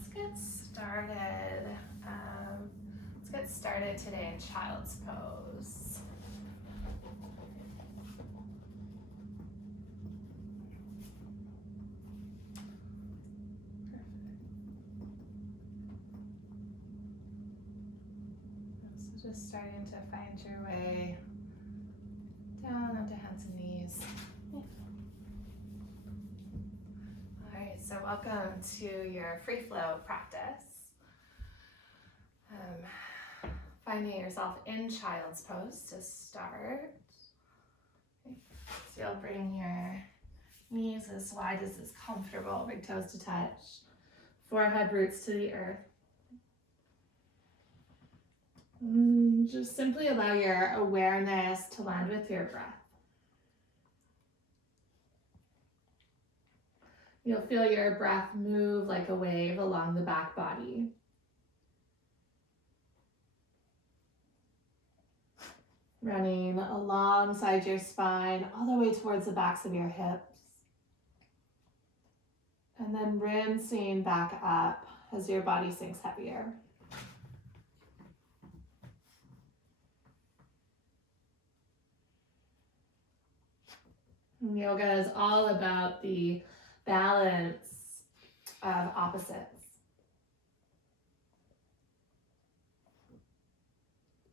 Let's get started. Let's get started today in child's pose. So just starting to find your way down onto hands and knees. All right, so welcome to your free flow practice. Finding yourself in child's pose to start. Okay. So you'll bring your knees as wide as is comfortable, big toes to touch, forehead roots to the earth. Just simply allow your awareness to land with your breath. You'll feel your breath move like a wave along the back body. Running alongside your spine, all the way towards the backs of your hips. And then rinsing back up as your body sinks heavier. Yoga is all about the balance of opposites.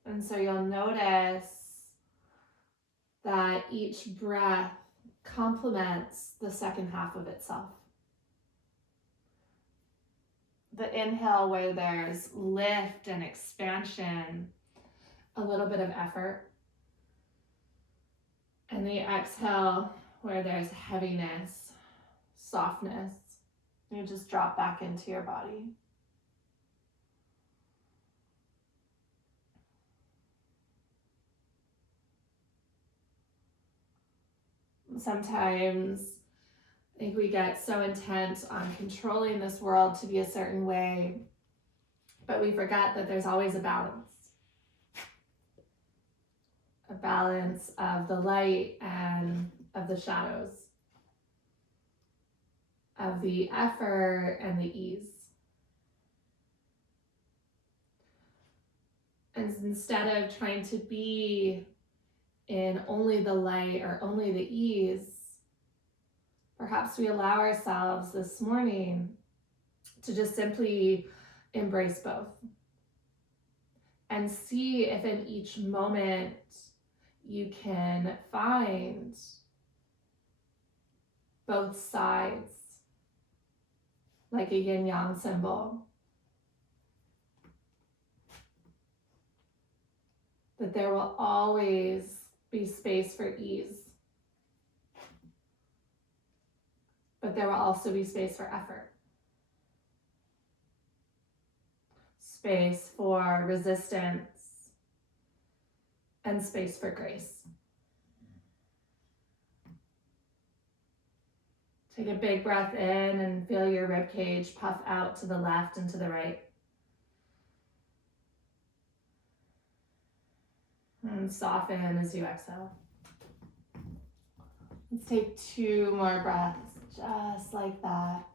And so you'll notice that each breath complements the second half of itself. The inhale where there's lift and expansion, a little bit of effort. And the exhale where there's heaviness, softness. You just drop back into your body. Sometimes I think we get so intent on controlling this world to be a certain way, but we forget that there's always a balance. A balance of the light and of the shadows, of the effort and the ease. And instead of trying to be in only the light or only the ease, perhaps we allow ourselves this morning to just simply embrace both and see if in each moment you can find both sides like a yin-yang symbol. That there will always be space for ease, but there will also be space for effort. Space for resistance and space for grace. Take a big breath in and feel your rib cage puff out to the left and to the right. And soften as you exhale. Let's take 2 more breaths, just like that.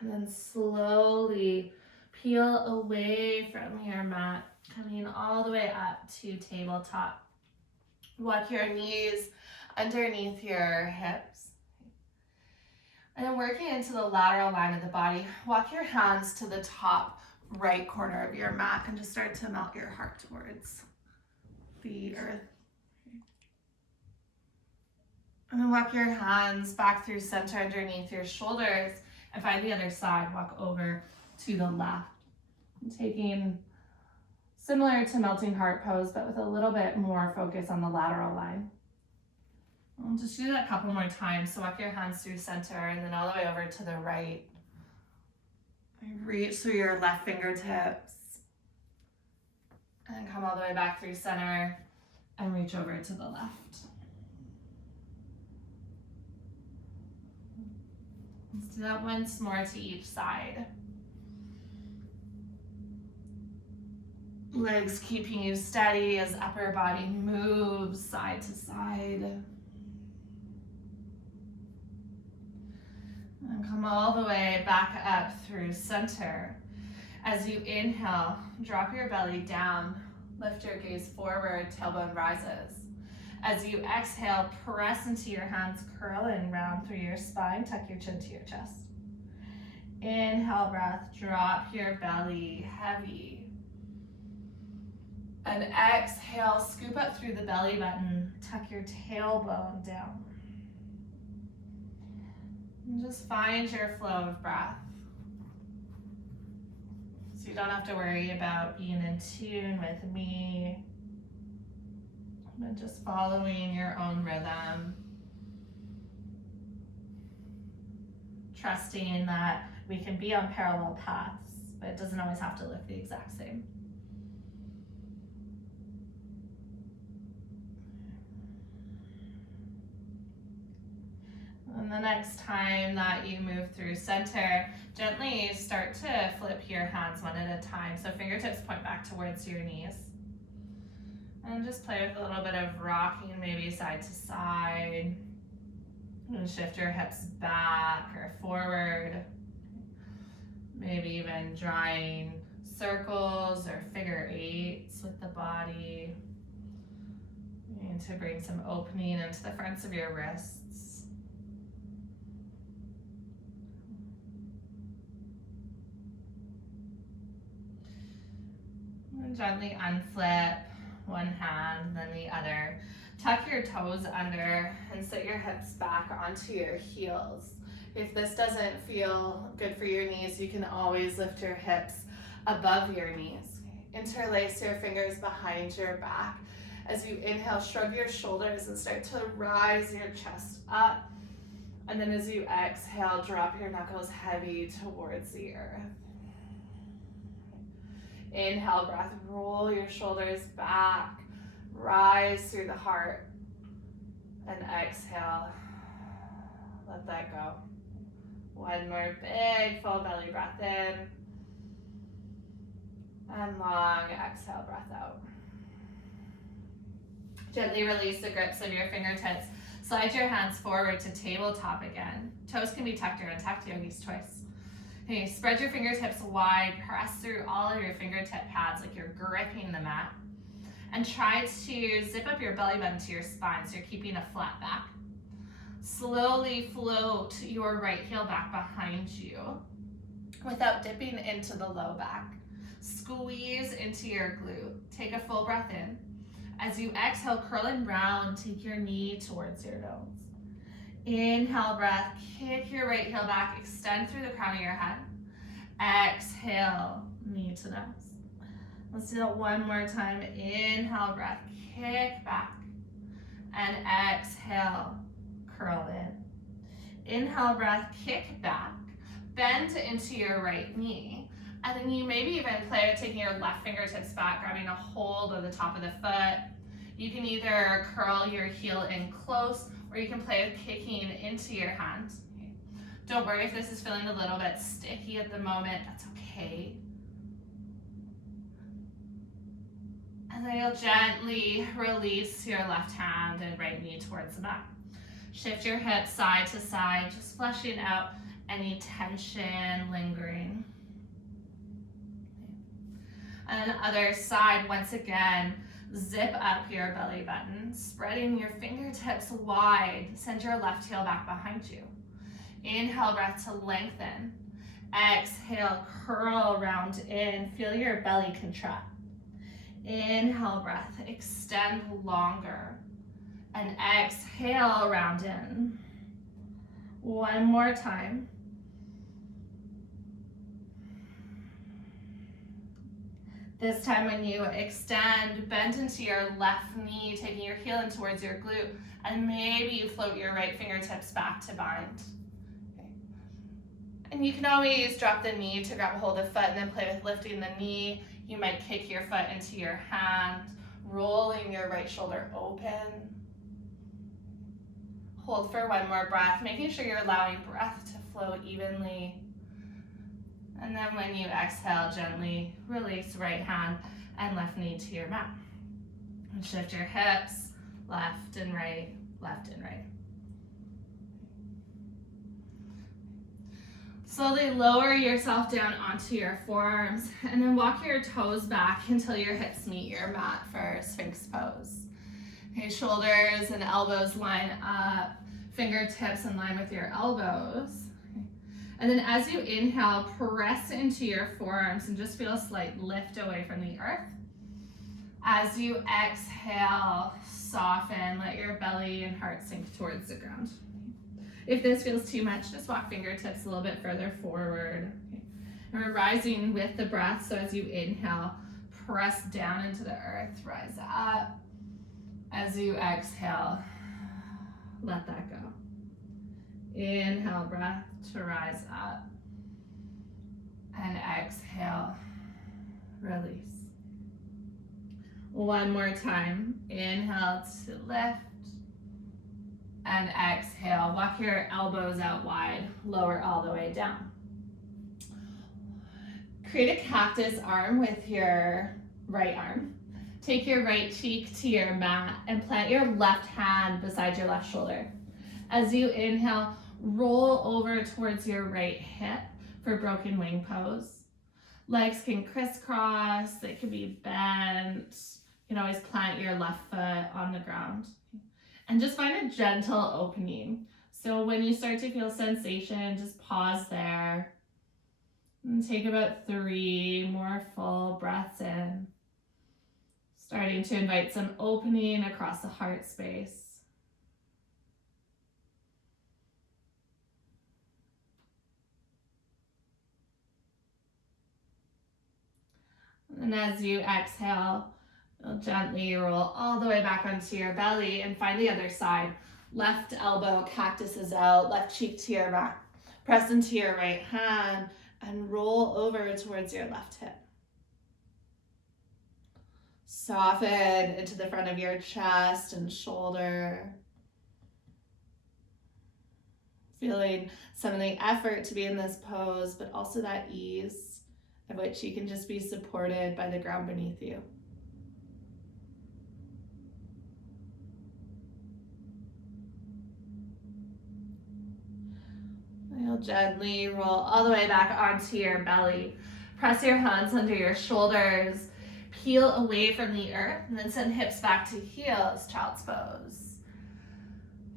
And then slowly peel away from your mat, coming all the way up to tabletop. Walk your knees underneath your hips. And then working into the lateral line of the body, walk your hands to the top right corner of your mat and just start to melt your heart towards the earth. And then walk your hands back through center underneath your shoulders and find the other side. Walk over to the left. And taking similar to melting heart pose, but with a little bit more focus on the lateral line. I'll just do that a couple more times. So walk your hands through center and then all the way over to the right. Reach through your left fingertips. And then come all the way back through center and reach over to the left. Let's do that once more to each side. Legs keeping you steady as upper body moves side to side. And come all the way back up through center. As you inhale, drop your belly down, lift your gaze forward, tailbone rises. As you exhale, press into your hands, curling round through your spine, tuck your chin to your chest. Inhale, breath, drop your belly heavy. And exhale, scoop up through the belly button, tuck your tailbone down. And just find your flow of breath. So you don't have to worry about being in tune with me, but just following your own rhythm. Trusting that we can be on parallel paths, but it doesn't always have to look the exact same. And the next time that you move through center, gently start to flip your hands one at a time. So fingertips point back towards your knees. And just play with a little bit of rocking, maybe side to side. And shift your hips back or forward. Maybe even drawing circles or figure eights with the body. You need to bring some opening into the fronts of your wrists. And gently unflip one hand, then the other. Tuck your toes under and sit your hips back onto your heels. If this doesn't feel good for your knees, you can always lift your hips above your knees. Interlace your fingers behind your back. As you inhale, shrug your shoulders and start to rise your chest up. And then as you exhale, drop your knuckles heavy towards the earth. Inhale, breath, roll your shoulders back, rise through the heart, and exhale, let that go. One more big full belly breath in, and long exhale, breath out. Gently release the grips of your fingertips. Slide your hands forward to tabletop again. Toes can be tucked or untucked, yogis twist. Okay, spread your fingertips wide, press through all of your fingertip pads like you're gripping the mat. And try to zip up your belly button to your spine so you're keeping a flat back. Slowly float your right heel back behind you without dipping into the low back. Squeeze into your glute. Take a full breath in. As you exhale, curl and round, take your knee towards your nose. Inhale, breath, kick your right heel back, extend through the crown of your head. Exhale, knee to nose. Let's do that one more time. Inhale, breath, kick back. And exhale, curl in. Inhale, breath, kick back. Bend into your right knee. And then you maybe even play with taking your left fingertips back, grabbing a hold of the top of the foot. You can either curl your heel in close, or you can play with kicking into your hand. Okay. Don't worry if this is feeling a little bit sticky at the moment, that's okay. And then you'll gently release your left hand and right knee towards the mat. Shift your hips side to side, just flushing out any tension lingering. And other side, once again, zip up your belly button, spreading your fingertips wide. Send your left heel back behind you. Inhale, breath to lengthen. Exhale, curl round in. Feel your belly contract. Inhale, breath, extend longer. And exhale, round in. One more time. This time when you extend, bend into your left knee, taking your heel in towards your glute, and maybe you float your right fingertips back to bind. Okay. And you can always drop the knee to grab a hold of the foot and then play with lifting the knee. You might kick your foot into your hand, rolling your right shoulder open. Hold for one more breath, making sure you're allowing breath to flow evenly. And then when you exhale, gently release right hand and left knee to your mat. And shift your hips left and right, left and right. Slowly lower yourself down onto your forearms and then walk your toes back until your hips meet your mat for Sphinx pose. Okay, shoulders and elbows line up, fingertips in line with your elbows. And then as you inhale, press into your forearms and just feel a slight lift away from the earth. As you exhale, soften, let your belly and heart sink towards the ground. If this feels too much, just walk fingertips a little bit further forward. And we're rising with the breath, so as you inhale, press down into the earth, rise up. As you exhale, let that go. Inhale, breath to rise up. And exhale, release. One more time. Inhale to lift. And exhale. Walk your elbows out wide. Lower all the way down. Create a cactus arm with your right arm. Take your right cheek to your mat and plant your left hand beside your left shoulder. As you inhale, roll over towards your right hip for broken wing pose. Legs can crisscross, they can be bent. You can always plant your left foot on the ground. And just find a gentle opening. So when you start to feel sensation, just pause there. And take about 3 more full breaths in. Starting to invite some opening across the heart space. And as you exhale, you'll gently roll all the way back onto your belly and find the other side. Left elbow cactuses out, left cheek to your back. Press into your right hand and roll over towards your left hip. Soften into the front of your chest and shoulder. Feeling some of the effort to be in this pose, but also that ease of which you can just be supported by the ground beneath you. You'll gently roll all the way back onto your belly. Press your hands under your shoulders. Peel away from the earth and then send hips back to heels, child's pose.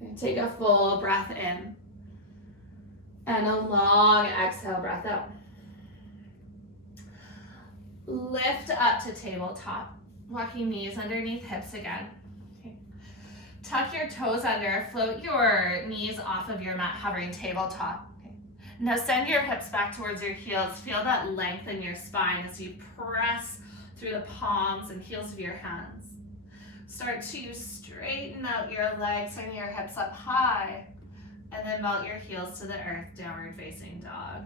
And take a full breath in. And a long exhale, breath out. Lift up to tabletop. Walking knees underneath hips again. Okay. Tuck your toes under, float your knees off of your mat, hovering tabletop. Okay. Now send your hips back towards your heels. Feel that length in your spine as you press through the palms and heels of your hands. Start to straighten out your legs, sending your hips up high, and then melt your heels to the earth, downward facing dog.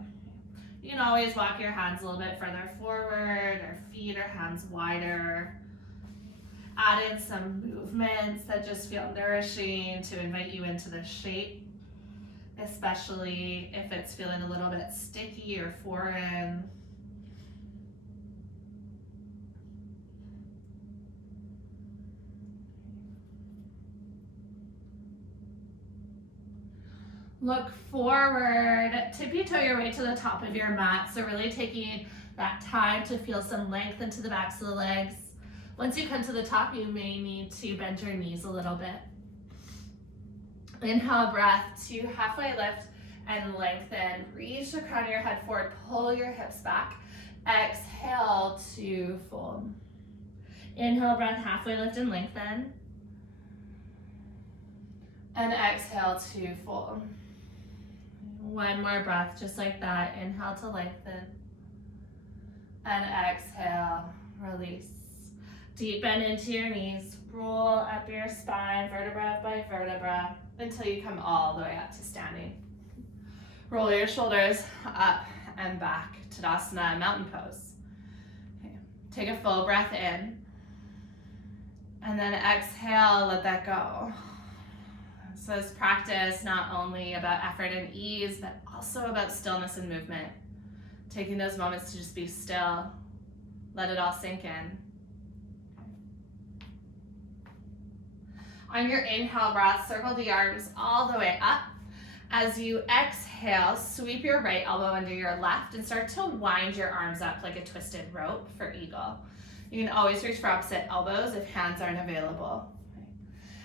You can always walk your hands a little bit further forward, or feet or hands wider. Add in some movements that just feel nourishing to invite you into the shape, especially if it's feeling a little bit sticky or foreign. Look forward, tippy-toe your way to the top of your mat. So really taking that time to feel some length into the backs of the legs. Once you come to the top, you may need to bend your knees a little bit. Inhale, breath to halfway lift and lengthen. Reach the crown of your head forward, pull your hips back. Exhale to fold. Inhale, breath, halfway lift and lengthen. And exhale to fold. One more breath, just like that. Inhale to lengthen. And exhale, release. Deep bend into your knees. Roll up your spine, vertebra by vertebra, until you come all the way up to standing. Roll your shoulders up and back. Tadasana, mountain pose. Okay. Take a full breath in. And then exhale, let that go. So this practice not only about effort and ease, but also about stillness and movement. Taking those moments to just be still. Let it all sink in. On your inhale breath, circle the arms all the way up. As you exhale, sweep your right elbow under your left and start to wind your arms up like a twisted rope for eagle. You can always reach for opposite elbows if hands aren't available.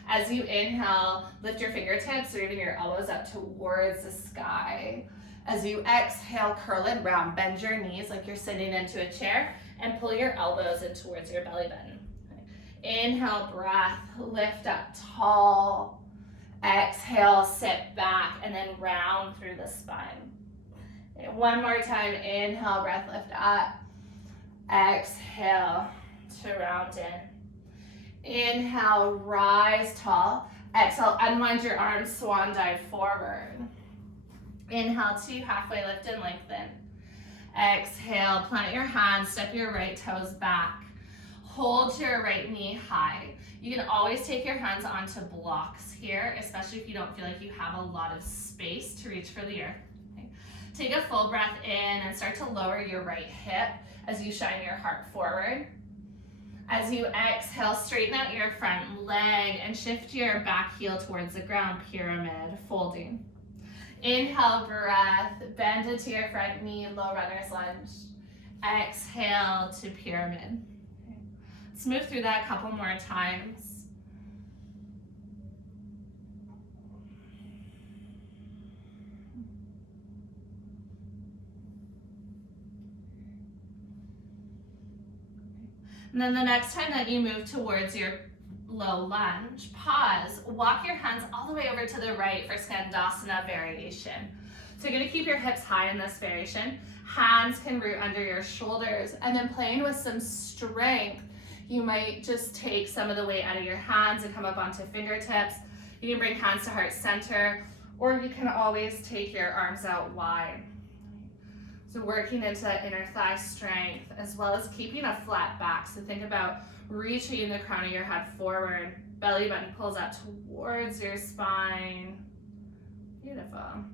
As you inhale, lift your fingertips or even your elbows up towards the sky. As you exhale, curl and round, bend your knees like you're sitting into a chair and pull your elbows in towards your belly button. Inhale, breath, lift up tall. Exhale, sit back and then round through the spine. Okay, one more time, inhale, breath, lift up. Exhale to round in. Inhale, rise tall. Exhale, unwind your arms, swan dive forward. Inhale, 2, halfway lift and lengthen. Exhale, plant your hands, step your right toes back. Hold your right knee high. You can always take your hands onto blocks here, especially if you don't feel like you have a lot of space to reach for the earth. Okay. Take a full breath in and start to lower your right hip as you shine your heart forward. As you exhale, straighten out your front leg and shift your back heel towards the ground, pyramid, folding. Inhale, breath, bend into your front knee, low runner's lunge. Exhale to pyramid. Okay. Let's move through that a couple more times. And then the next time that you move towards your low lunge, pause, walk your hands all the way over to the right for Skandasana variation. So you're gonna keep your hips high in this variation. Hands can root under your shoulders, and then playing with some strength, you might just take some of the weight out of your hands and come up onto fingertips. You can bring hands to heart center, or you can always take your arms out wide. So working into that inner thigh strength, as well as keeping a flat back. So think about reaching the crown of your head forward. Belly button pulls out towards your spine. Beautiful.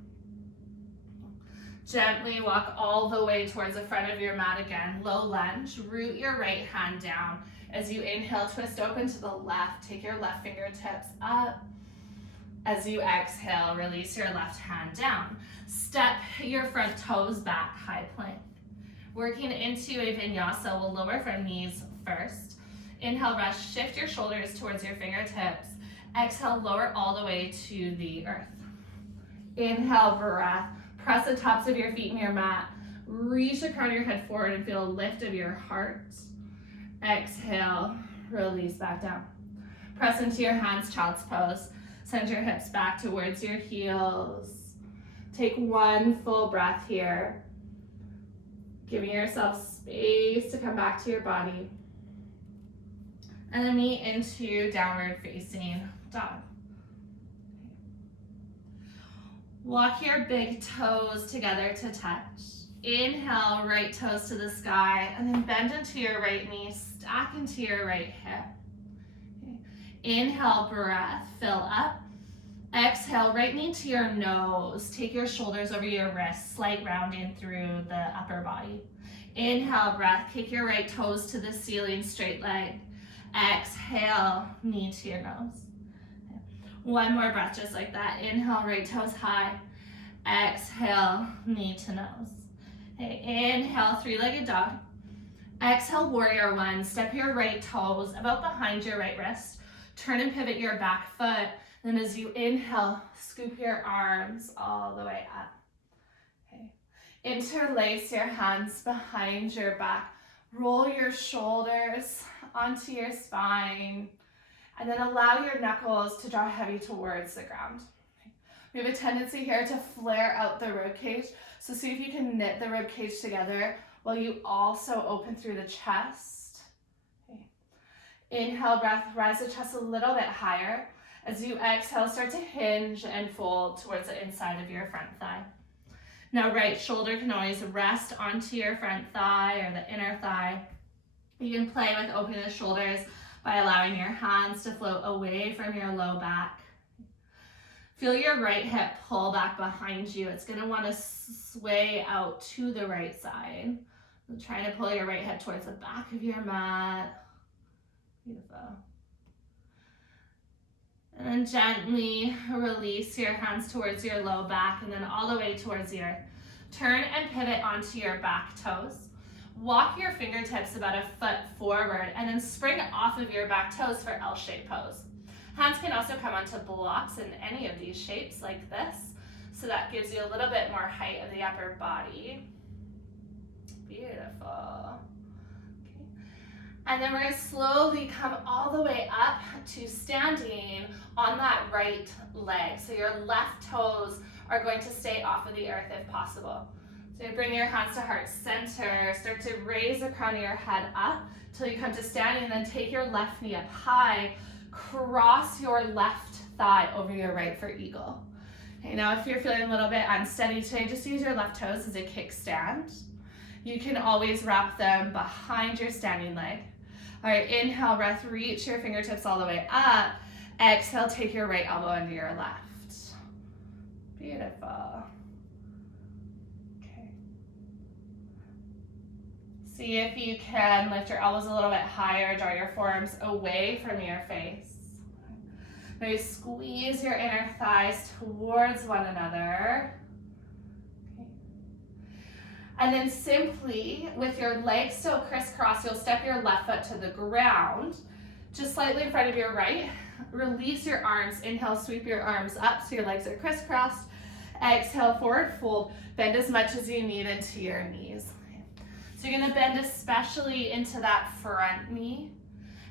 Gently walk all the way towards the front of your mat again. Low lunge. Root your right hand down. As you inhale, twist open to the left. Take your left fingertips up. As you exhale, release your left hand down. Step your front toes back, high plank. Working into a vinyasa, we'll lower from knees first. Inhale, rest, shift your shoulders towards your fingertips. Exhale, lower all the way to the earth. Inhale, breath. Press the tops of your feet in your mat. Reach the crown of your head forward and feel a lift of your heart. Exhale, release back down. Press into your hands, child's pose. Send your hips back towards your heels. Take one full breath here. Giving yourself space to come back to your body. And then meet into downward facing dog. Walk your big toes together to touch. Inhale, right toes to the sky, and then bend into your right knee, stack into your right hip. Okay. Inhale, breath, fill up. Exhale, right knee to your nose. Take your shoulders over your wrists, slight rounding through the upper body. Inhale, breath, kick your right toes to the ceiling, straight leg. Exhale, knee to your nose. Okay. One more breath just like that. Inhale, right toes high. Exhale, knee to nose. Okay. Inhale, three-legged dog. Exhale, warrior one. Step your right toes about behind your right wrist. Turn and pivot your back foot. Then as you inhale, scoop your arms all the way up. Okay. Interlace your hands behind your back. Roll your shoulders onto your spine. And then allow your knuckles to draw heavy towards the ground. Okay. We have a tendency here to flare out the rib cage. So see if you can knit the rib cage together while you also open through the chest. Okay. Inhale, breath, rise the chest a little bit higher. As you exhale, start to hinge and fold towards the inside of your front thigh. Now, right shoulder can always rest onto your front thigh or the inner thigh. You can play with opening the shoulders by allowing your hands to float away from your low back. Feel your right hip pull back behind you. It's gonna wanna sway out to the right side. So try to pull your right hip towards the back of your mat. Beautiful. And then gently release your hands towards your low back and then all the way towards the earth. Turn and pivot onto your back toes. Walk your fingertips about a foot forward and then spring off of your back toes for L-shaped pose. Hands can also come onto blocks in any of these shapes like this. So that gives you a little bit more height of the upper body. Beautiful. Okay. And then we're going to slowly come all the way up to standing on that right leg. So your left toes are going to stay off of the earth if possible. So you bring your hands to heart center, start to raise the crown of your head up till you come to standing, and then take your left knee up high, cross your left thigh over your right for eagle. Okay, now if you're feeling a little bit unsteady today, just use your left toes as a kickstand. You can always wrap them behind your standing leg. All right, inhale, breath, reach your fingertips all the way up. Exhale, take your right elbow under your left. Beautiful. Okay. See if you can lift your elbows a little bit higher, draw your forearms away from your face. Maybe squeeze your inner thighs towards one another. Okay. And then simply, with your legs still crisscross, you'll step your left foot to the ground, just slightly in front of your right. Release your arms. Inhale, sweep your arms up so your legs are crisscrossed. Exhale, forward fold. Bend as much as you need into your knees. So you're gonna bend especially into that front knee.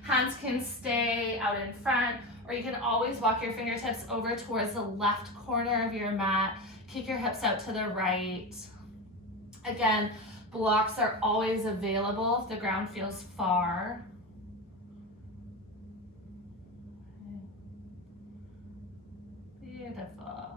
Hands can stay out in front, or you can always walk your fingertips over towards the left corner of your mat. Kick your hips out to the right. Again, blocks are always available if the ground feels far. Beautiful.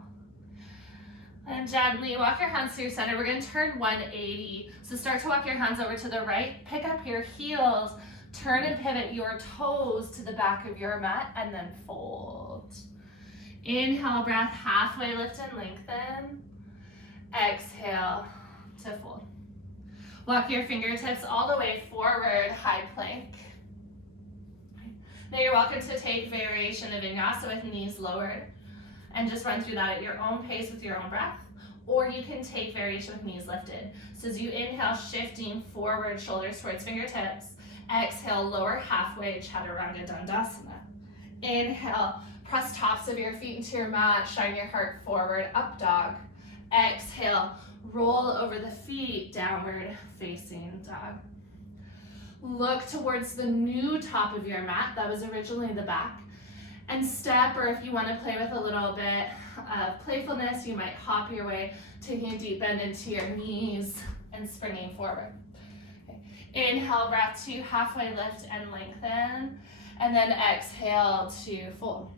And gently walk your hands through center. We're going to turn 180. So start to walk your hands over to the right. Pick up your heels. Turn and pivot your toes to the back of your mat and then fold. Inhale, breath, halfway lift and lengthen. Exhale to fold. Walk your fingertips all the way forward, high plank. Now you're welcome to take variation of vinyasa with knees lowered and just run through that at your own pace with your own breath. Or you can take variation with knees lifted. So as you inhale, shifting forward, shoulders towards fingertips. Exhale, lower halfway, Chaturanga Dandasana. Inhale, press tops of your feet into your mat, shine your heart forward, up dog. Exhale, roll over the feet, downward facing dog. Look towards the new top of your mat, that was originally the back, and step, or if you want to play with a little bit of playfulness, you might hop your way, taking a deep bend into your knees and springing forward. Inhale, breath to halfway lift and lengthen, and then exhale to fold.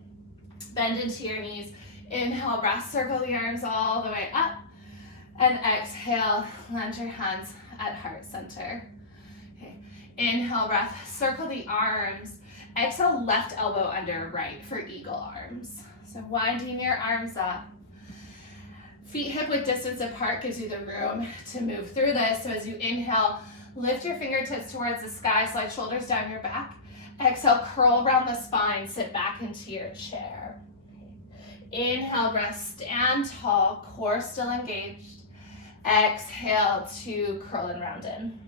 Bend into your knees. Inhale, breath, circle the arms all the way up, and exhale, land your hands at heart center. Okay. Inhale, breath, circle the arms. Exhale, left elbow under right for eagle arms. So winding your arms up. Feet hip width distance apart gives you the room to move through this. So as you inhale, lift your fingertips towards the sky, slide shoulders down your back. Exhale, curl around the spine, sit back into your chair. Inhale, breath, stand tall, core still engaged. Exhale to curl and round in.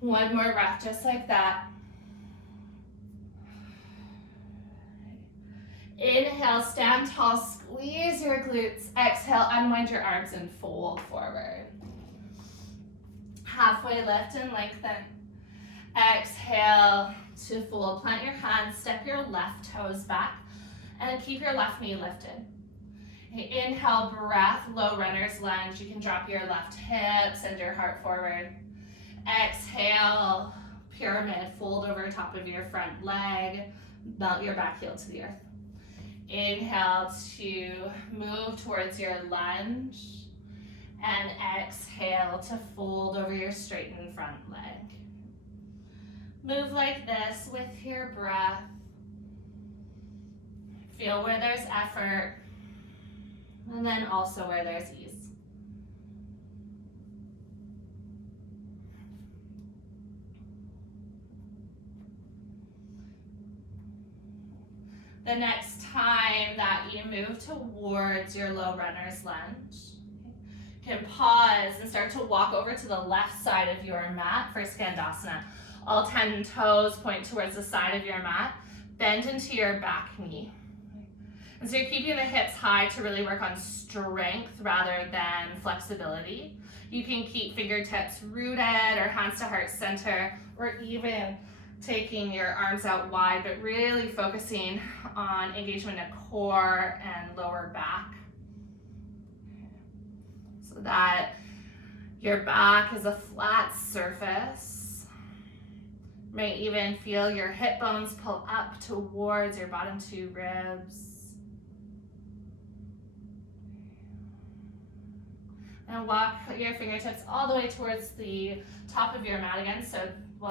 One more breath, just like that. Inhale, stand tall, squeeze your glutes. Exhale, unwind your arms and fold forward. Halfway lift and lengthen. Exhale to fold. Plant your hands, step your left toes back, and keep your left knee lifted. Okay, inhale, breath, low runner's lunge. You can drop your left hip, send your heart forward. Exhale, pyramid, fold over top of your front leg, melt your back heel to the earth. Inhale to move towards your lunge, and exhale to fold over your straightened front leg. Move like this with your breath. Feel where there's effort. And then also where there's ease. The next time that you move towards your low runner's lunge, you can pause and start to walk over to the left side of your mat for Skandasana. All 10 toes point towards the side of your mat. Bend into your back knee. And so you're keeping the hips high to really work on strength rather than flexibility. You can keep fingertips rooted or hands to heart center, or even taking your arms out wide, but really focusing on engagement of core and lower back. So that your back is a flat surface. You may even feel your hip bones pull up towards your bottom 2 ribs. And walk your fingertips all the way towards the top of your mat again, so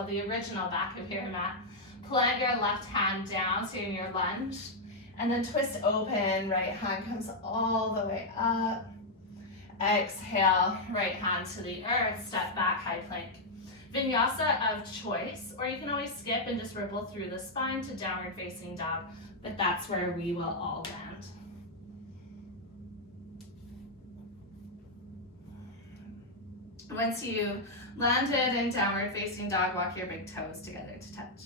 the original back of your mat. Plant your left hand down, so you're in your lunge, and then twist open, right hand comes all the way up. Exhale, right hand to the earth, step back, high plank. Vinyasa of choice, or you can always skip and just ripple through the spine to downward facing dog, but that's where we will all land. Once you landed in downward facing dog, walk your big toes together to touch.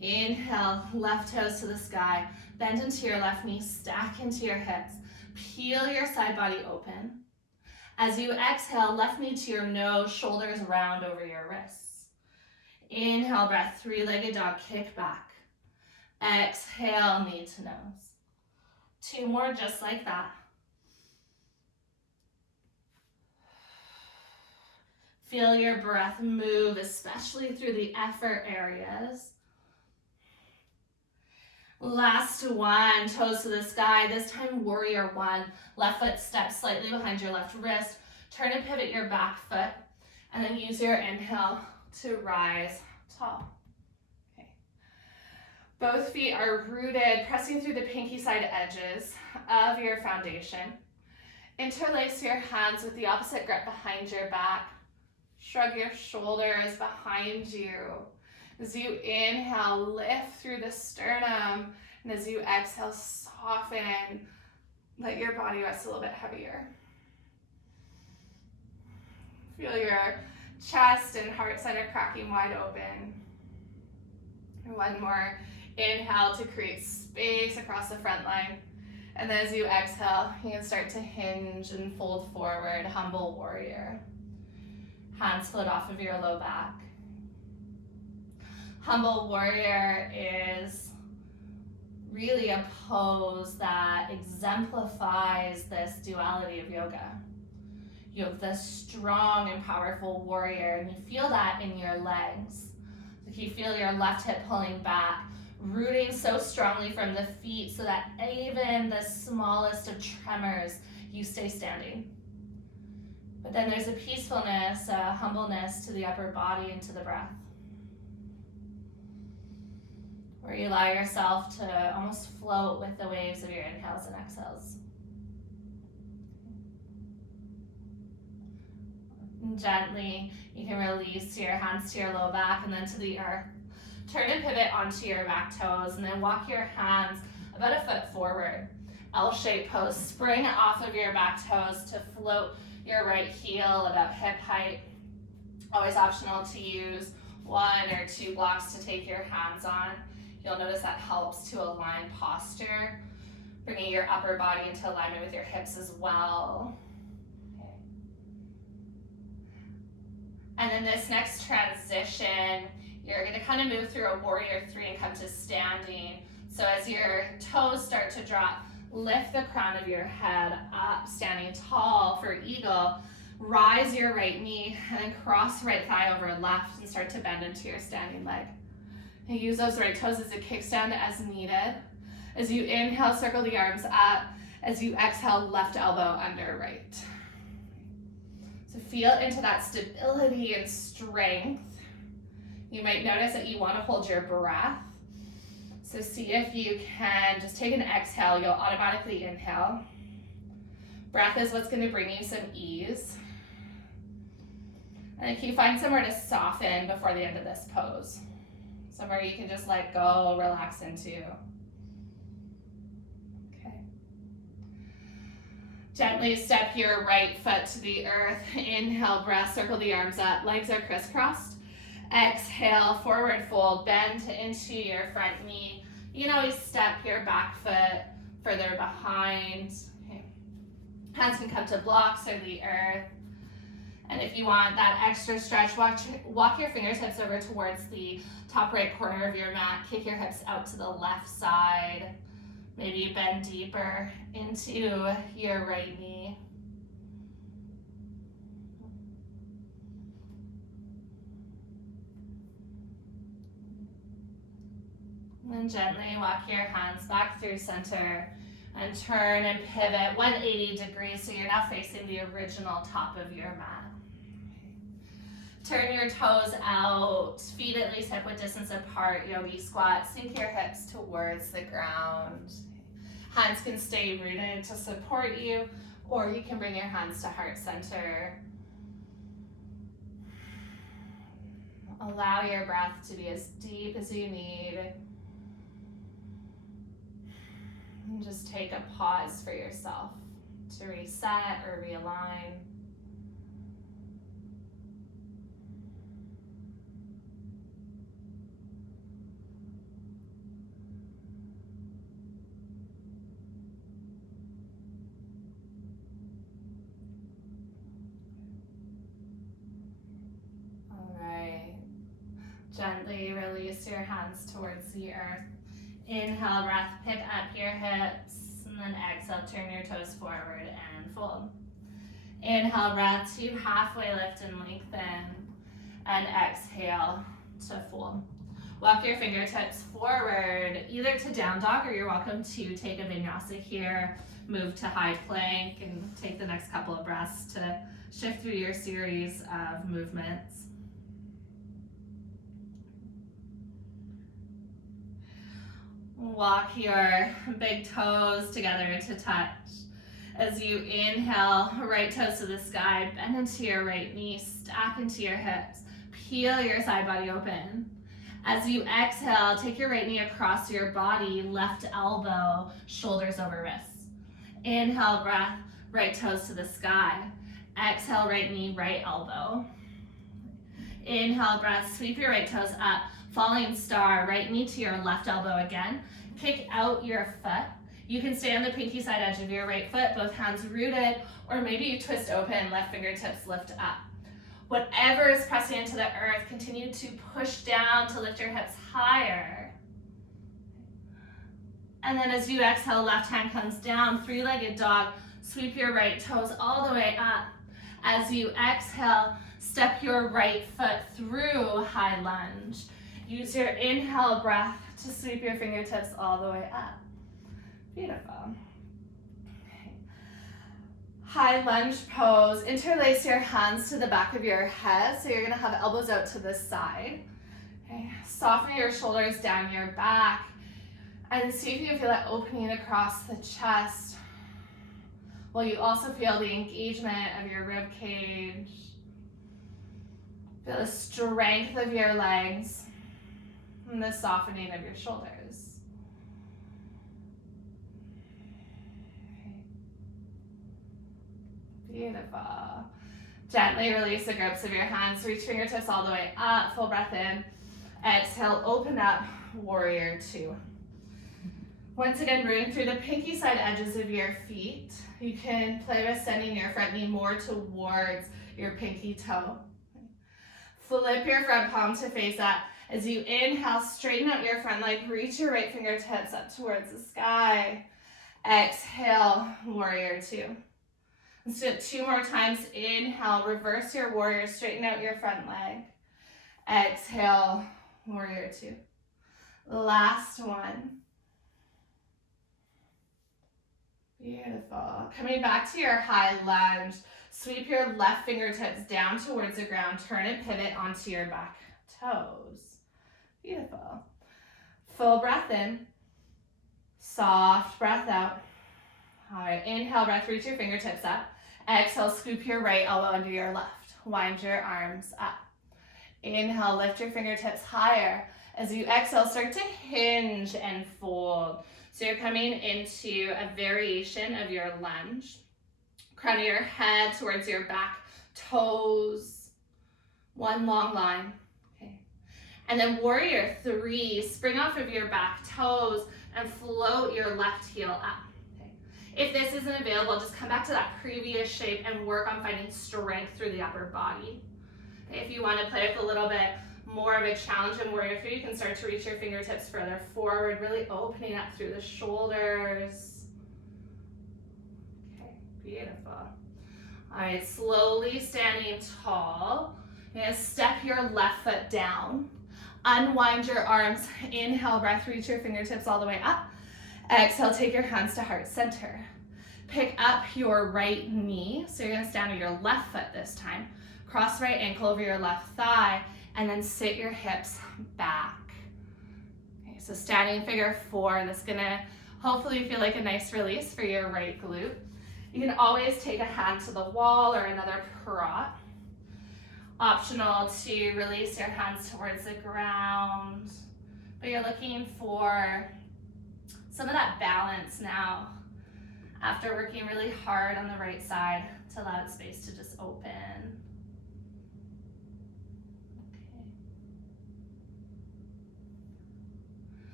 Inhale, left toes to the sky, bend into your left knee, stack into your hips, peel your side body open. As you exhale, left knee to your nose, shoulders round over your wrists. Inhale, breath, 3-legged dog, kick back. Exhale, knee to nose. 2 more just like that. Feel your breath move, especially through the effort areas. Last one, toes to the sky. This time, warrior 1. Left foot steps slightly behind your left wrist. Turn and pivot your back foot. And then use your inhale to rise tall. Okay. Both feet are rooted, pressing through the pinky side edges of your foundation. Interlace your hands with the opposite grip behind your back. Shrug your shoulders behind you. As you inhale, lift through the sternum. And as you exhale, soften. Let your body rest a little bit heavier. Feel your chest and heart center cracking wide open. And one more inhale to create space across the front line. And then as you exhale, you can start to hinge and fold forward, humble warrior. Hands float off of your low back. Humble warrior is really a pose that exemplifies this duality of yoga. You have this strong and powerful warrior, and you feel that in your legs. You feel your left hip pulling back, rooting so strongly from the feet so that even the smallest of tremors, you stay standing. But then there's a peacefulness, a humbleness to the upper body and to the breath, where you allow yourself to almost float with the waves of your inhales and exhales. And gently, you can release your hands to your low back and then to the earth. Turn and pivot onto your back toes, and then walk your hands about a foot forward. L-shaped pose. Spring off of your back toes to float your right heel about hip height. Always optional to use 1 or 2 blocks to take your hands on. You'll notice that helps to align posture, bringing your upper body into alignment with your hips as well. Okay. And then this next transition, you're gonna kind of move through a warrior 3 and come to standing. So as your toes start to drop, lift the crown of your head up, standing tall for eagle. Rise your right knee and then cross right thigh over left and start to bend into your standing leg. And use those right toes as a kickstand as needed. As you inhale, circle the arms up. As you exhale, left elbow under right. So feel into that stability and strength. You might notice that you want to hold your breath. So see if you can just take an exhale. You'll automatically inhale. Breath is what's going to bring you some ease. And if you find somewhere to soften before the end of this pose, somewhere you can just let go, relax into. Okay. Gently step your right foot to the earth. Inhale, breath, circle the arms up. Legs are crisscrossed. Exhale, forward fold, bend into your front knee. You can always step your back foot further behind. Okay. Hands can come to blocks or the earth. And if you want that extra stretch, walk your fingertips over towards the top right corner of your mat. Kick your hips out to the left side. Maybe bend deeper into your right knee. And gently walk your hands back through center and turn and pivot 180 degrees so you're now facing the original top of your mat. Turn your toes out, feet at least hip width distance apart, yogi squat. Sink your hips towards the ground. Hands can stay rooted to support you, or you can bring your hands to heart center. Allow your breath to be as deep as you need. And just take a pause for yourself to reset or realign. Gently release your hands towards the earth. Inhale, breath, pick up your hips, and then exhale, turn your toes forward and fold. Inhale, breath to halfway lift and lengthen, and exhale to fold. Walk your fingertips forward, either to down dog, or you're welcome to take a vinyasa here, move to high plank, and take the next couple of breaths to shift through your series of movements. Walk your big toes together to touch. As you inhale, right toes to the sky, bend into your right knee, stack into your hips, peel your side body open. As you exhale, take your right knee across your body, left elbow, shoulders over wrists. Inhale, breath, right toes to the sky. Exhale, right knee, right elbow. Inhale, breath, sweep your right toes up. Falling star, right knee to your left elbow again. Kick out your foot. You can stay on the pinky side edge of your right foot, both hands rooted, or maybe you twist open, left fingertips lift up. Whatever is pressing into the earth, continue to push down to lift your hips higher. And then as you exhale, left hand comes down, three-legged dog. Sweep your right toes all the way up. As you exhale, step your right foot through high lunge. Use your inhale breath to sweep your fingertips all the way up. Beautiful. Okay. High lunge pose. Interlace your hands to the back of your head. So you're going to have elbows out to the side. Okay. Soften your shoulders down your back. And see if you feel that opening across the chest. While you also feel the engagement of your rib cage. Feel the strength of your legs. And the softening of your shoulders. Okay. Beautiful. Gently release the grips of your hands. Reach fingertips all the way up. Full breath in. Exhale, open up, warrior two. Once again, rooting through the pinky side edges of your feet. You can play with sending your front knee more towards your pinky toe. Flip your front palm to face up. As you inhale, straighten out your front leg, reach your right fingertips up towards the sky. Exhale, warrior two. Let's do it 2 more times. Inhale, reverse your warrior, straighten out your front leg. Exhale, warrior two. Last one. Beautiful. Coming back to your high lunge, sweep your left fingertips down towards the ground, turn and pivot onto your back toes. Beautiful. Full breath in, soft breath out. All right, inhale, breath, reach your fingertips up. Exhale, scoop your right elbow under your left. Wind your arms up. Inhale, lift your fingertips higher. As you exhale, start to hinge and fold. So you're coming into a variation of your lunge. Crown of your head towards your back toes. One long line. Okay. And then warrior three, spring off of your back toes and float your left heel up. Okay. If this isn't available, just come back to that previous shape and work on finding strength through the upper body. Okay. If you want to play with a little bit more of a challenge in warrior three, you can start to reach your fingertips further forward, really opening up through the shoulders. Okay, beautiful. All right, slowly standing tall. You're gonna step your left foot down. Unwind your arms. Inhale, breath, reach your fingertips all the way up. Exhale, take your hands to heart center. Pick up your right knee. So you're gonna stand on your left foot this time. Cross right ankle over your left thigh, and then sit your hips back. Okay, so standing figure four. This is gonna hopefully feel like a nice release for your right glute. You can always take a hand to the wall or another prop. Optional to release your hands towards the ground, but you're looking for some of that balance now after working really hard on the right side to allow that space to just open. Okay.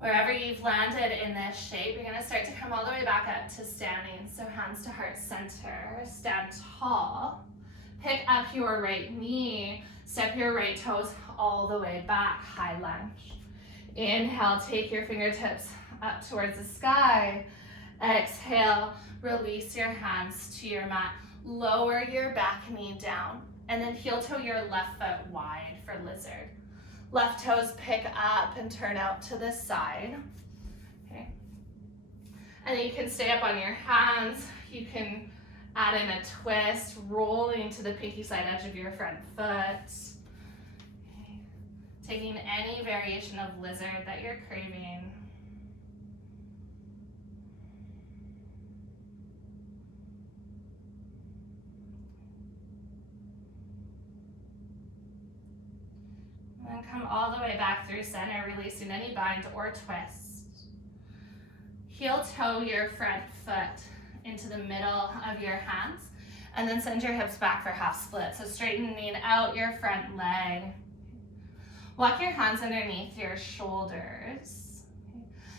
Wherever you've landed in this shape, you're gonna start to come all the way back up to standing. So hands to heart center, stand tall. Pick up your right knee, step your right toes all the way back, high lunge. Inhale, take your fingertips up towards the sky. Exhale, release your hands to your mat. Lower your back knee down, and then heel toe your left foot wide for lizard. Left toes pick up and turn out to the side. Okay. And then you can stay up on your hands. You can add in a twist, rolling to the pinky side edge of your front foot. Okay. Taking any variation of lizard that you're craving. And then come all the way back through center, releasing any bind or twist. Heel toe your front foot into the middle of your hands, and then send your hips back for half split. So straightening out your front leg. Walk your hands underneath your shoulders.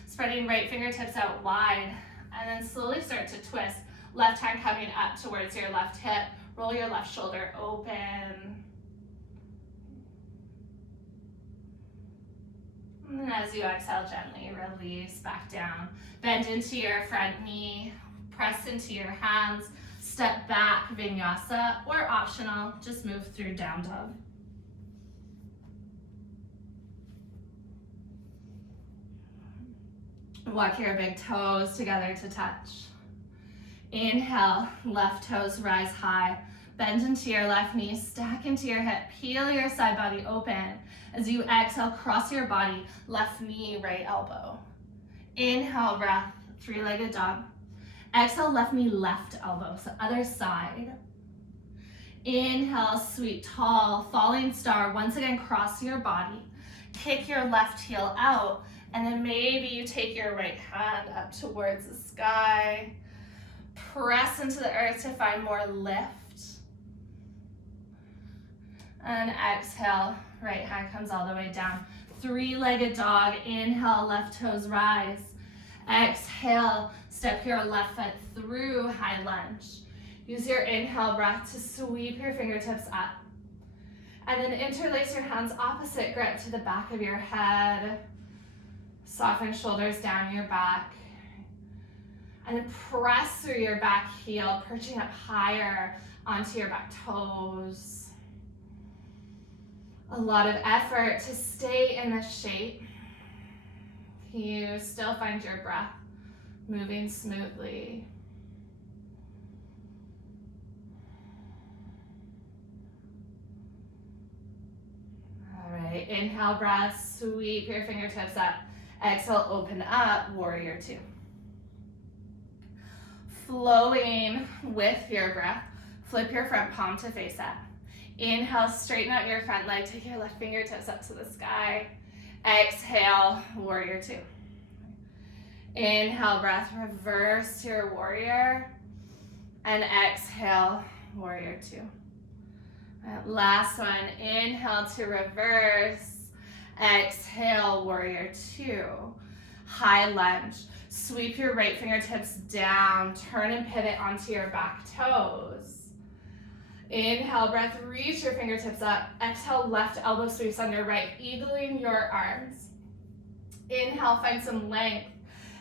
Spreading right fingertips out wide, and then slowly start to twist. Left hand coming up towards your left hip. Roll your left shoulder open. And then as you exhale, gently release back down. Bend into your front knee. Press into your hands, step back, vinyasa, or optional, just move through down dog. Walk your big toes together to touch. Inhale, left toes rise high. Bend into your left knee, stack into your hip, peel your side body open. As you exhale, cross your body, left knee, right elbow. Inhale, breath, three-legged dog. Exhale, left knee, left elbow, so other side. Inhale, sweet, tall, falling star. Once again, cross your body. Kick your left heel out, and then maybe you take your right hand up towards the sky. Press into the earth to find more lift. And exhale, right hand comes all the way down. Three-legged dog. Inhale, left toes rise. Exhale, step your left foot through high lunge. Use your inhale breath to sweep your fingertips up. And then interlace your hands opposite grip to the back of your head. Soften shoulders down your back. And then press through your back heel, perching up higher onto your back toes. A lot of effort to stay in this shape. You still find your breath moving smoothly. All right, inhale breath, sweep your fingertips up. Exhale, open up, warrior two. flowing with your breath, flip your front palm to face up. Inhale, straighten out your front leg, take your left fingertips up to the sky. Exhale, warrior two. Inhale, breath, reverse your warrior. And exhale, warrior two. Last one, inhale to reverse. Exhale, warrior two. High lunge. Sweep your right fingertips down. Turn and pivot onto your back toes. Inhale, breath, reach your fingertips up. Exhale, left elbow sweeps under right, eagling your arms. Inhale, find some length.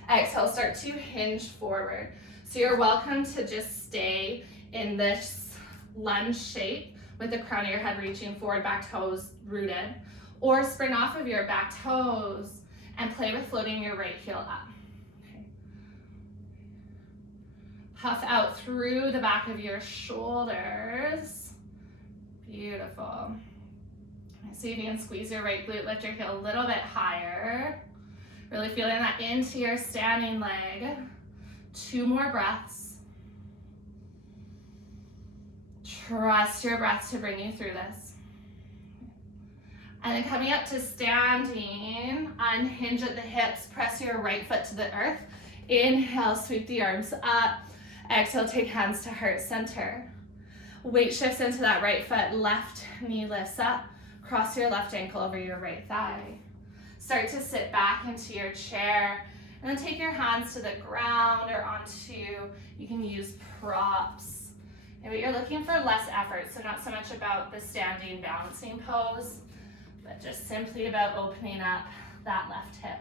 Exhale, start to hinge forward. So you're welcome to just stay in this lunge shape with the crown of your head reaching forward, back toes rooted, or spring off of your back toes and play with floating your right heel up. Okay. Puff out through the back of your shoulders. Beautiful. See if you can squeeze your right glute, lift your heel a little bit higher. Really feeling that into your standing leg. 2 more breaths. Trust your breath to bring you through this. And then coming up to standing, unhinge at the hips, press your right foot to the earth. Inhale, sweep the arms up. Exhale, take hands to heart center. Weight shifts into that right foot, left knee lifts up. Cross your left ankle over your right thigh. Start to sit back into your chair, and then take your hands to the ground or onto, you can use props. Maybe you're looking for less effort, so not so much about the standing balancing pose, but just simply about opening up that left hip.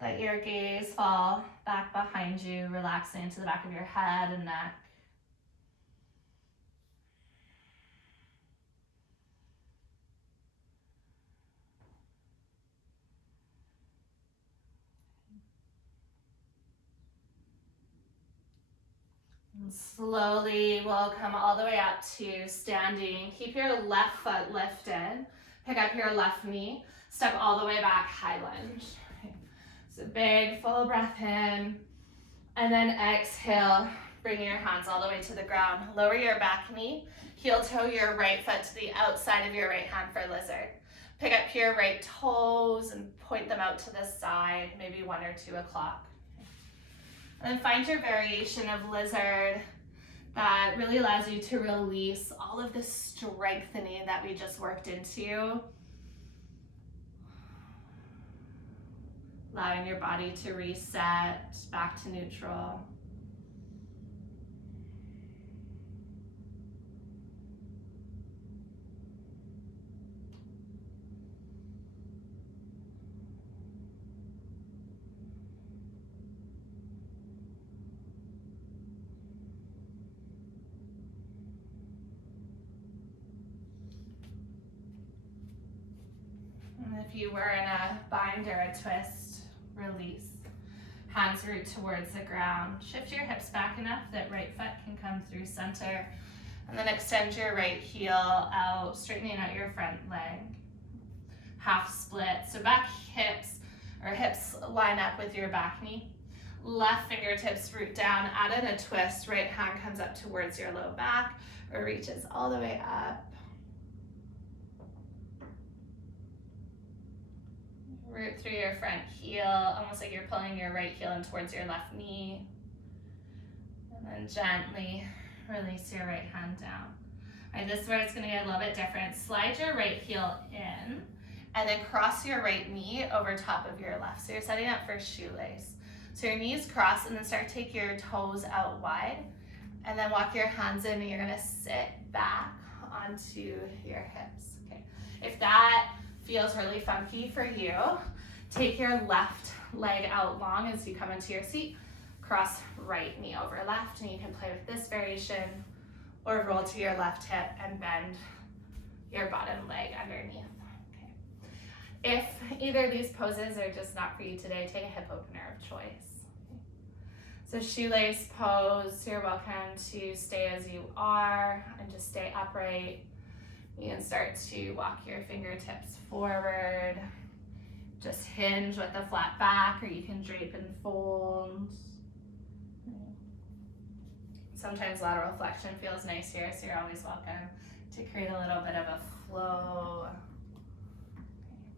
Let your gaze fall back behind you, relaxing into the back of your head and neck. And slowly we'll come all the way up to standing. Keep your left foot lifted. Pick up your left knee. Step all the way back, high lunge. Okay. So big, full breath in. And then exhale, bring your hands all the way to the ground. Lower your back knee. Heel toe your right foot to the outside of your right hand for lizard. Pick up your right toes and point them out to the side, maybe 1 or 2 o'clock. And then find your variation of lizard that really allows you to release all of the strengthening that we just worked into. Allowing your body to reset back to neutral. If you were in a bind or a twist, release. Hands root towards the ground. Shift your hips back enough that right foot can come through center. And then extend your right heel out, straightening out your front leg. Half split. So back hips line up with your back knee. Left fingertips root down, add in a twist. Right hand comes up towards your low back or reaches all the way up. Root through your front heel, almost like you're pulling your right heel in towards your left knee. And then gently release your right hand down. All right, this is where it's gonna get a little bit different. Slide your right heel in, and then cross your right knee over top of your left. So you're setting up for shoelace. So your knees cross, and then start to take your toes out wide, and then walk your hands in, and you're gonna sit back onto your hips. Okay. If that feels really funky for you, take your left leg out long as you come into your seat. Cross right knee over left, and you can play with this variation, or roll to your left hip and bend your bottom leg underneath. Okay. If either of these poses are just not for you today, take a hip opener of choice. Okay. So shoelace pose, you're welcome to stay as you are and just stay upright. You can start to walk your fingertips forward. just hinge with a flat back, or you can drape and fold. Sometimes lateral flexion feels nice here, so you're always welcome to create a little bit of a flow.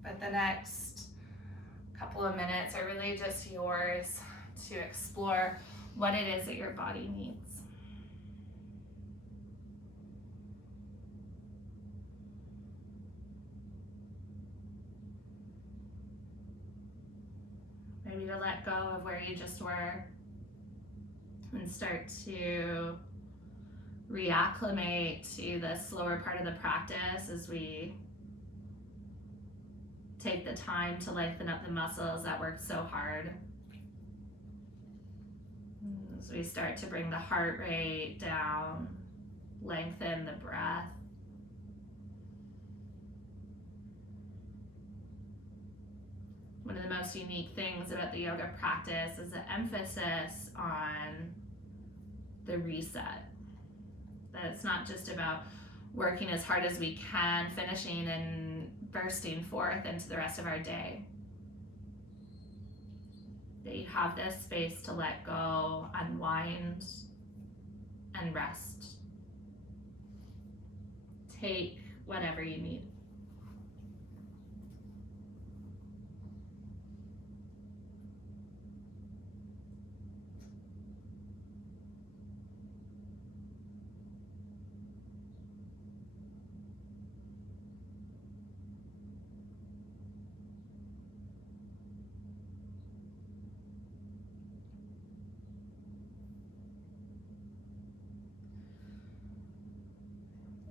But the next couple of minutes are really just yours to explore what it is that your body needs. Maybe to let go of where you just were and start to reacclimate to the slower part of the practice as we take the time to lengthen up the muscles that worked so hard. As we start to bring the heart rate down, lengthen the breath. One of the most unique things about the yoga practice is the emphasis on the reset. That it's not just about working as hard as we can, finishing and bursting forth into the rest of our day. That you have this space to let go, unwind, and rest. Take whatever you need.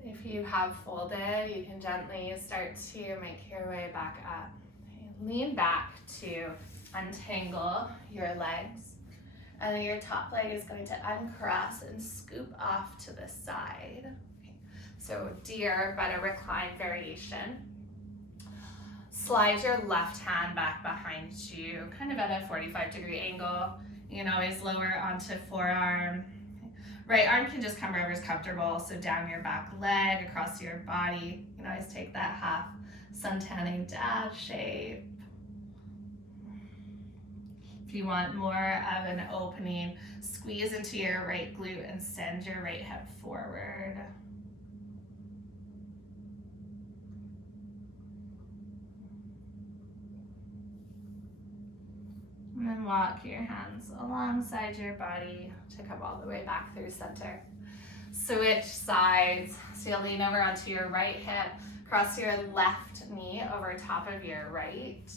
If you have folded, you can gently start to make your way back up. Lean back to untangle your legs, and then your top leg is going to uncross and scoop off to the side. So deer, but a reclined variation. Slide your left hand back behind you, kind of at a 45-degree angle. You can always lower onto forearm. Right arm can just come wherever's comfortable, so down your back leg, across your body. You can always take that half sun tanning dad shape. If you want more of an opening, squeeze into your right glute and send your right hip forward. And then walk your hands alongside your body to come all the way back through center. Switch sides. So you'll lean over onto your right hip, cross your left knee over top of your right.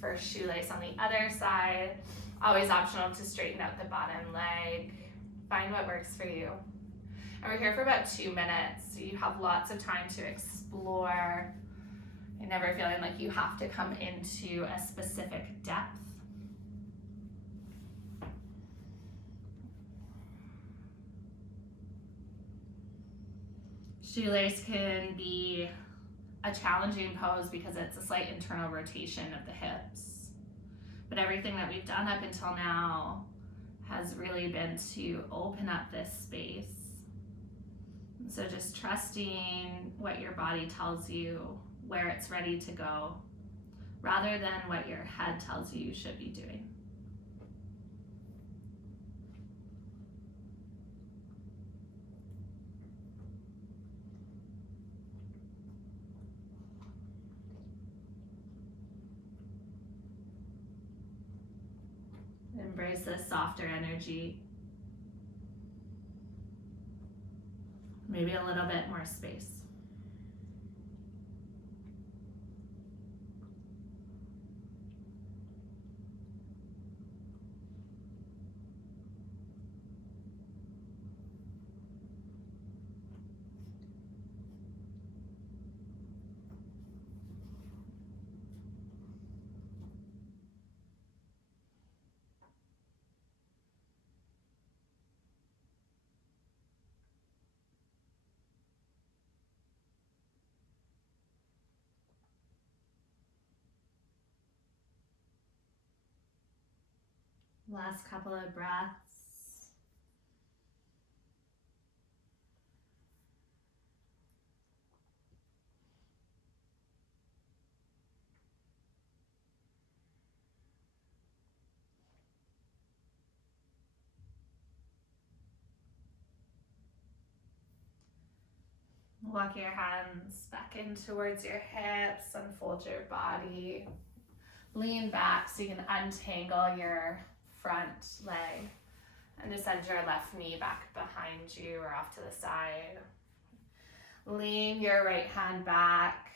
First shoelace on the other side. Always optional to straighten out the bottom leg. Find what works for you. And we're here for about 2 minutes, so you have lots of time to explore. You're never feeling like you have to come into a specific depth. Shoelace can be a challenging pose because it's a slight internal rotation of the hips. But everything that we've done up until now has really been to open up this space. So just trusting what your body tells you, where it's ready to go, rather than what your head tells you you should be doing. Embrace this softer energy. Maybe a little bit more space. Last couple of breaths. Walk your hands back in towards your hips, unfold your body. Lean back so you can untangle your front leg and just send your left knee back behind you or off to the side. Lean your right hand back,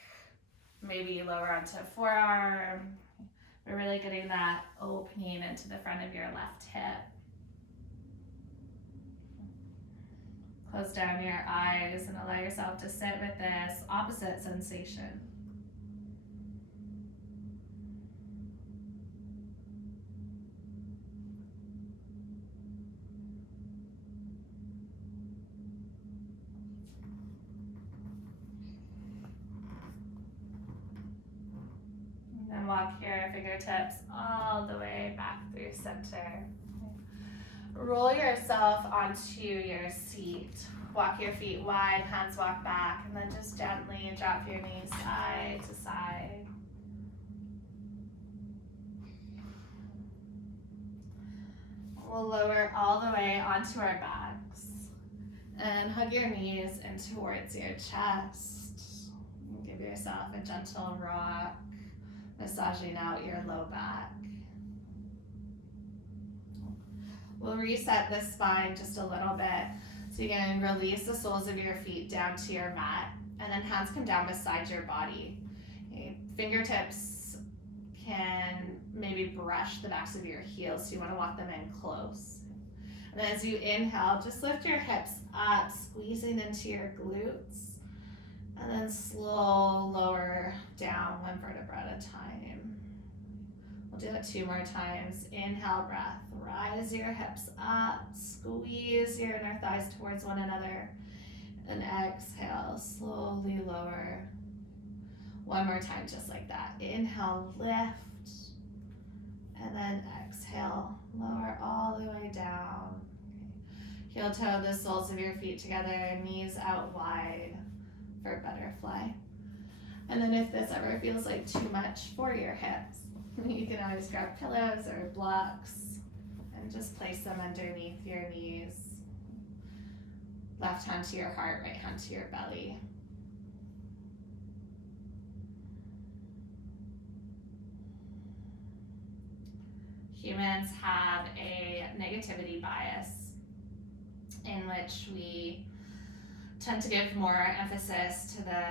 maybe lower onto forearm. We're really getting that opening into the front of your left hip. Close down your eyes and allow yourself to sit with this opposite sensation. And then walk your fingertips all the way back through center. Roll yourself onto your seat. Walk your feet wide, hands walk back, and then just gently drop your knees side to side. We'll lower all the way onto our backs and hug your knees in towards your chest. Give yourself a gentle rock, massaging out your low back. We'll reset the spine just a little bit. So you can release the soles of your feet down to your mat, and then hands come down beside your body. Okay. Fingertips can maybe brush the backs of your heels, so you want to walk them in close. And then as you inhale, just lift your hips up, squeezing into your glutes, and then slow lower down one vertebra at a time. We'll do that 2 more times. Inhale, breath. Rise your hips up. Squeeze your inner thighs towards one another. And exhale, slowly lower. 1 more time, just like that. Inhale, lift. And then exhale, lower all the way down. Okay. Heel toe the soles of your feet together, knees out wide for butterfly. And then if this ever feels like too much for your hips, you can always grab pillows or blocks and just place them underneath your knees. Left hand to your heart, right hand to your belly. Humans have a negativity bias in which we tend to give more emphasis to the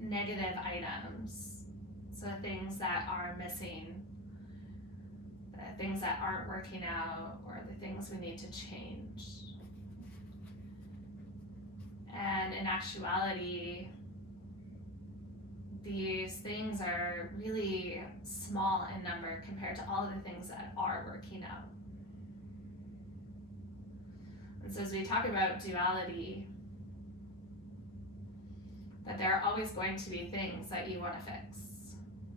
negative items. So the things that are missing, the things that aren't working out, or the things we need to change. And in actuality, these things are really small in number compared to all of the things that are working out. And so as we talk about duality, that there are always going to be things that you want to fix,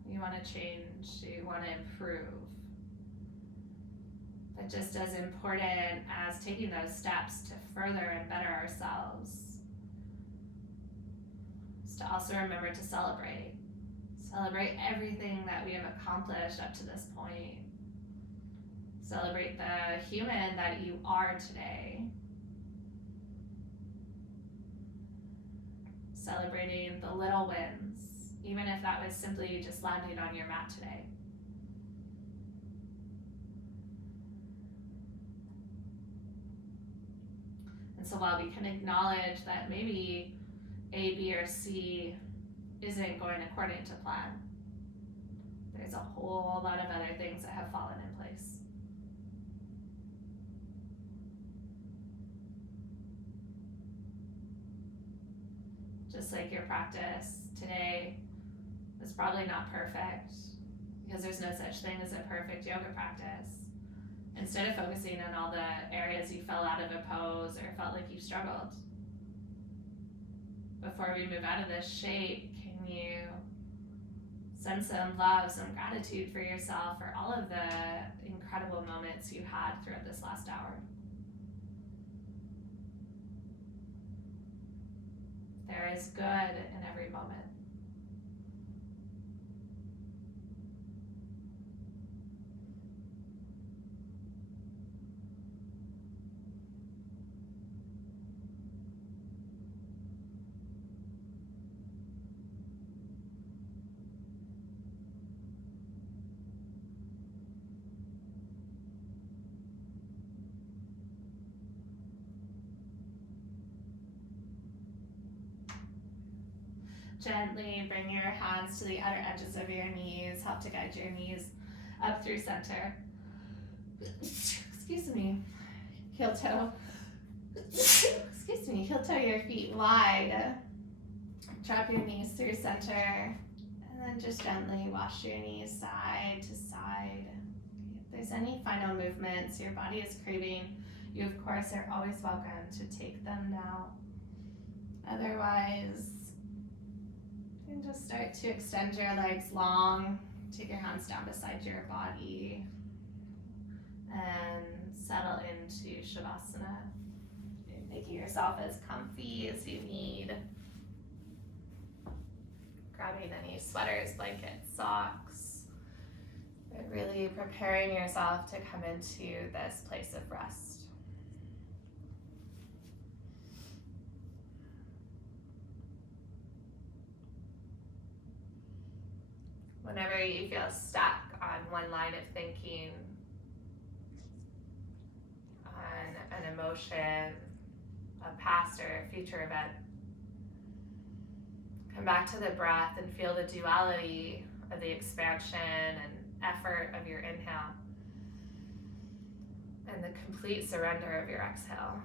you want to change, you want to improve. But just as important as taking those steps to further and better ourselves, is to also remember to celebrate. Celebrate everything that we have accomplished up to this point. Celebrate the human that you are today. Celebrating the little wins, even if that was simply just landing on your mat today. And so while we can acknowledge that maybe A, B, or C isn't going according to plan, there's a whole lot of other things that have fallen in place. Just like your practice today was probably not perfect, because there's no such thing as a perfect yoga practice. Instead of focusing on all the areas you fell out of a pose or felt like you struggled, before we move out of this shape, can you send some love, some gratitude for yourself for all of the incredible moments you had throughout this last hour? There is good in every moment. Gently bring your hands to the outer edges of your knees. Help to guide your knees up through center. Excuse me. Heel toe. Excuse me. Heel toe your feet wide. Drop your knees through center. And then just gently wash your knees side to side. If there's any final movements your body is craving, you of course are always welcome to take them now. Otherwise, you can just start to extend your legs long. Take your hands down beside your body and settle into Shavasana. Making yourself as comfy as you need. Grabbing any sweaters, blankets, socks. But really preparing yourself to come into this place of rest. Whenever you feel stuck on one line of thinking, on an emotion, a past or future event, come back to the breath and feel the duality of the expansion and effort of your inhale and the complete surrender of your exhale.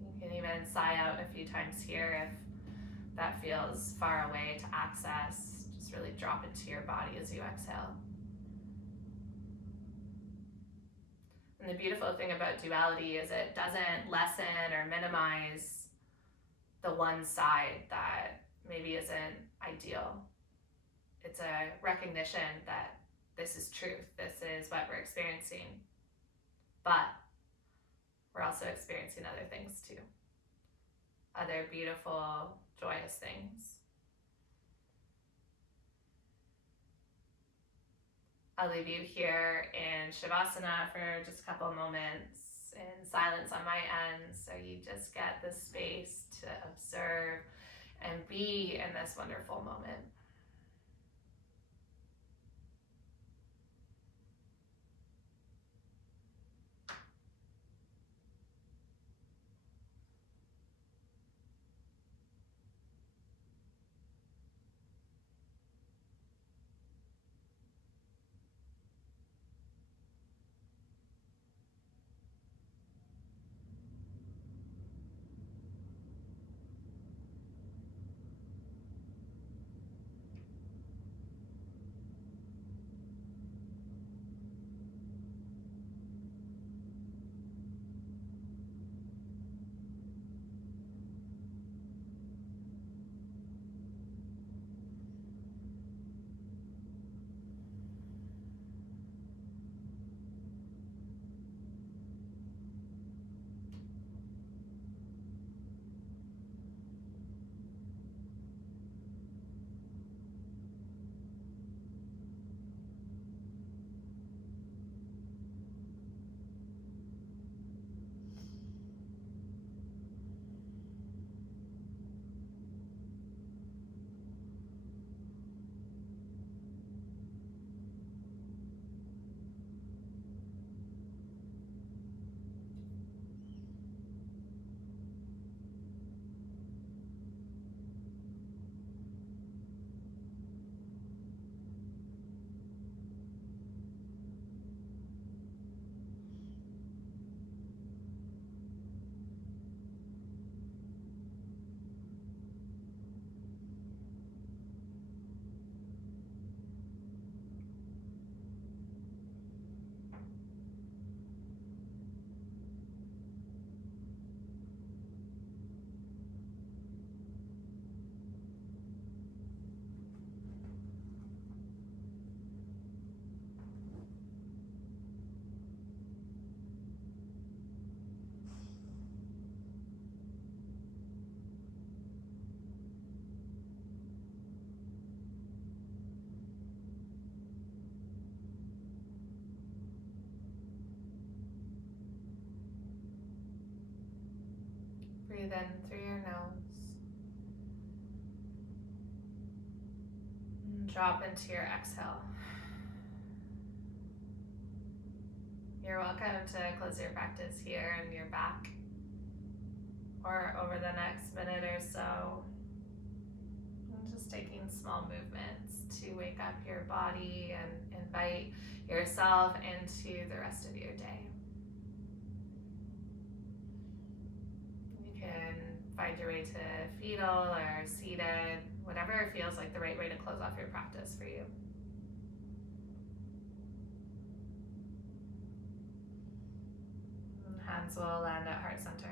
You can even sigh out a few times here if that feels far away to access. Just really drop into your body as you exhale. And the beautiful thing about duality is it doesn't lessen or minimize the one side that maybe isn't ideal. It's a recognition that this is truth, this is what we're experiencing, but we're also experiencing other things too. Other beautiful, joyous things. I'll leave you here in Shavasana for just a couple moments in silence on my end, so you just get the space to observe and be in this wonderful moment. Breathe in through your nose. And drop into your exhale. You're welcome to close your practice here and your back, or over the next minute or so. And just taking small movements to wake up your body and invite yourself into the rest of your day. You can find your way to fetal or seated, whatever feels like the right way to close off your practice for you. And hands will land at heart center.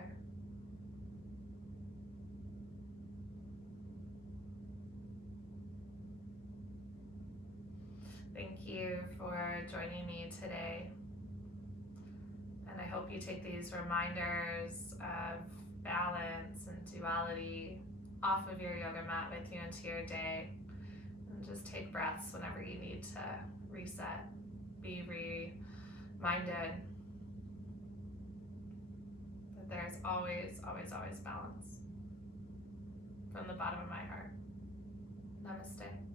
Thank you for joining me today. And I hope you take these reminders of balance and duality off of your yoga mat with you into your day. And just take breaths whenever you need to reset. Be reminded that there's always, always, always balance. From the bottom of my heart. Namaste.